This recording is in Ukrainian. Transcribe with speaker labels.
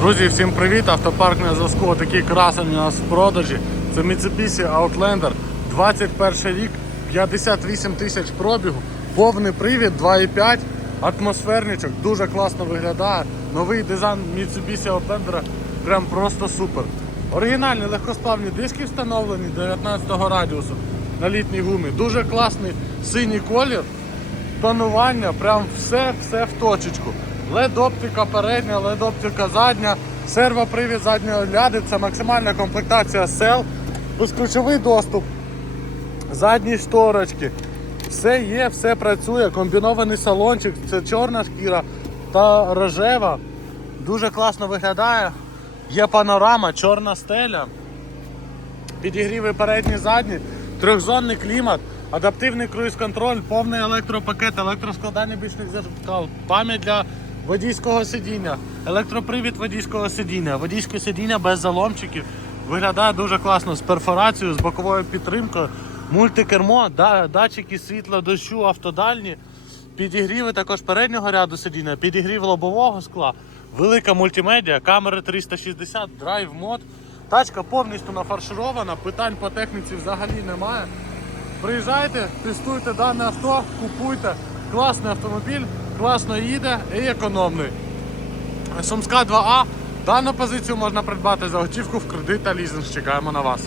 Speaker 1: Друзі, всім привіт! Автопарк на зв'язку. Такий красень у нас в продажі. Це Mitsubishi Outlander, 21 рік, 58 тисяч пробігу, повний привід 2,5, атмосферничок, дуже класно виглядає. Новий дизайн Mitsubishi Outlander прям просто супер. Оригінальні легкосплавні диски встановлені 19 радіусу на літній гумі. Дуже класний синій колір тонування, прям все, все в точечку. LED-оптика передня, LED-оптика задня, сервопривід задньої ляди, це максимальна комплектація сел, безключовий доступ, задні шторочки. Все є, все працює, комбінований салончик, це чорна шкіра та рожева. Дуже класно виглядає. Є панорама, чорна стеля. Підігріви передні задні, трьохзонний клімат, адаптивний круїз-контроль, повний електропакет, електроскладання бічних зеркал, пам'ять для водійського сидіння, електропривід водійського сидіння, водійське сидіння без заломчиків. Виглядає дуже класно з перфорацією, з боковою підтримкою, мультикермо, да- датчики світла, дощу, автодальні. Підігріви також переднього ряду сидіння, підігрів лобового скла, велика мультимедіа, камери 360, драйв мод. Тачка повністю нафарширована, питань по техніці взагалі немає. Приїжджайте, тестуйте дане авто, купуйте. Класний автомобіль, класно їде і економний. Сумська 2А. Дану позицію можна придбати за готівку в кредит та лізинг. Чекаємо на вас.